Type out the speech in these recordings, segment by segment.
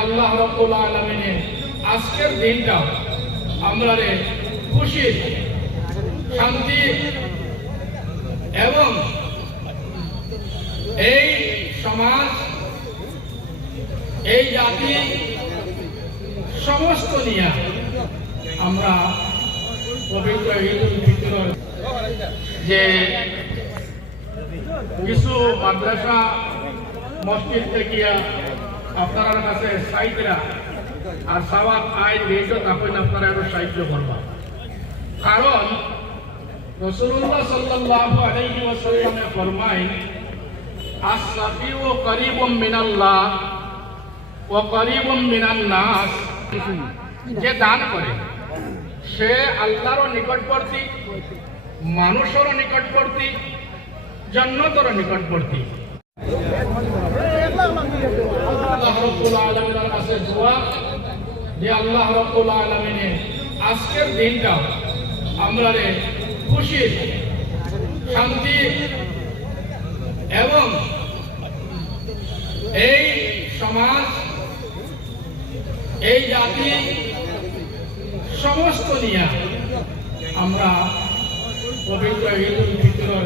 আল্লাহ রব্বুল আলমিনের আজকের দিনটা আমরা খুশি শান্তি এবং এই সমাজ এই জাতি সমস্ত নিয়ে আমরা পবিত্র ঈদ উল ফিতর যে কিছু মাদ্রাসা, মসজিদ থেকে আপনার কাছে সাইদরা আর সবাব আইন দিয়েছে তখন আপনারা একটু সাহায্য করবা। কারণ রসুল্লাহ সাল্লাল্লাহু আলাইহি ওয়াসাল্লামে ফরমায়, আস-সাফিউ করিবুম মিনাল্লাহ যে দান করে, সে আল্লাহরও নিকটবর্তী মানুষেরও নিকটবর্তী, জন্নতর নিকটবর্তী। আজকের দিনটা আমরা খুশি, শান্তি এবং এই সমাজ এই জাতি সমস্ত নিয়ে আমরা পবিত্র ঈদ উল ফিতর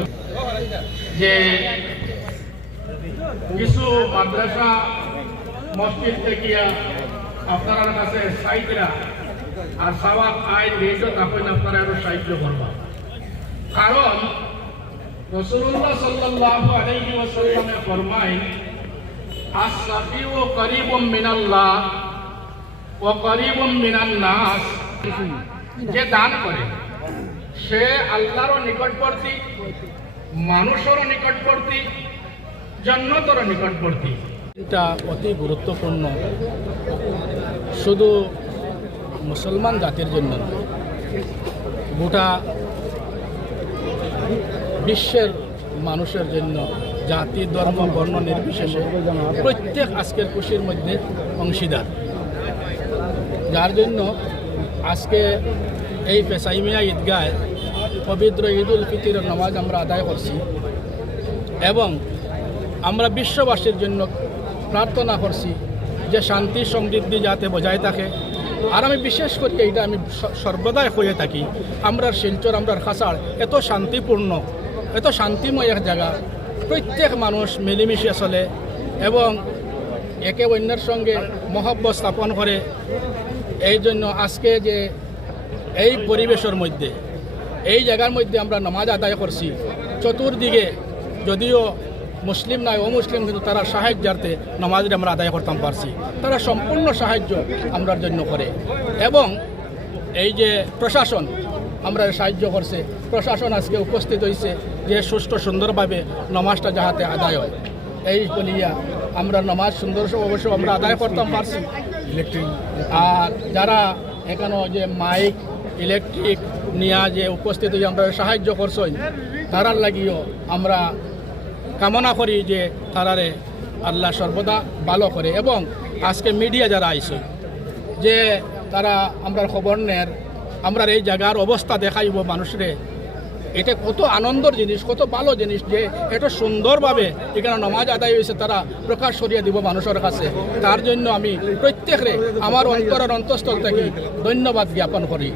যে কিছু মাদ্রাসা, মসজিদ থেকে আপনার কাছে সাইদরা আর সবাব আইন দিয়েছে তখন আপনারা একটু সাহায্য করবা। কারণ রসুল্লাহ সাল্লাল্লাহু আলাইহি ওয়াসাল্লামে ফরমায় আস-সাফিউ মিনাল্লাহ যে দান করে, সে আল্লাহরও নিকটবর্তী, মানুষেরও নিকটবর্তী জন্নতর নিকটবর্তী। এটা অতি গুরুত্বপূর্ণ। শুধু মুসলমান জাতির জন্য গোটা বিশ্বের মানুষের জন্য, জাতি, ধর্ম, বর্ণ নির্বিশেষে প্রত্যেক আজকের খুশির মধ্যে অংশীদার। যার জন্য আজকে এই পেশাইমিয়া ঈদগায় পবিত্র ঈদ উল ফিতরের নামাজ আমরা আদায় করছি। এবং আমরা বিশ্ববাসীর জন্য প্রার্থনা করছি যে শান্তি, সমৃদ্ধি যাতে বজায় থাকে। আর আমি বিশেষ করে এইটা আমি সর্বদাই হয়ে থাকি, আমরার শিলচর আমরা খাসাড়, এত শান্তিপূর্ণ, এত শান্তিময় এক জায়গা। প্রত্যেক মানুষ মিলেমিশে চলে এবং একে অন্যের সঙ্গে মহব্বত স্থাপন করে। এই জন্য আজকে যে এই পরিবেশের মধ্যে, এই জায়গার মধ্যে আমরা নামাজ আদায় করছি। চতুর্দিকে যদিও মুসলিম নয় অমুসলিম, কিন্তু তারা সাহায্যার্থে নামাজটা আমরা আদায় করতাম পারছি। তারা সম্পূর্ণ সাহায্য আমরার জন্য করে। এবং এই যে প্রশাসন আমরা সাহায্য করছে, প্রশাসন আজকে উপস্থিত হয়েছে যে সুষ্ঠু সুন্দরভাবে নামাজটা যাহাতে আদায় হয়। এই বলিয়া আমরা নামাজ সুন্দর অবশ্য আমরা আদায় করতাম পারছি। ইলেকট্রিক আর যারা এখানে যে মাইক ইলেকট্রিক নিয়া যে উপস্থিত হয়ে আমরা সাহায্য করছেন তারার লাগিও আমরা কামনা করি যে তারারে আল্লাহ সর্বদা ভালো করে। এবং আজকে মিডিয়া যারা আইছে, যে তারা আমরা খবর নের আমরা এই জায়গার অবস্থা দেখাইব মানুষরে। এটা কত আনন্দর জিনিস, কত ভালো জিনিস যে এটা সুন্দরভাবে এখানে নমাজ আদায় হয়েছে, তারা প্রকাশ সরিয়ে দিব মানুষের কাছে। তার জন্য আমি প্রত্যেকরে আমার অন্তরের অন্তঃস্থল থেকে ধন্যবাদ জ্ঞাপন করি।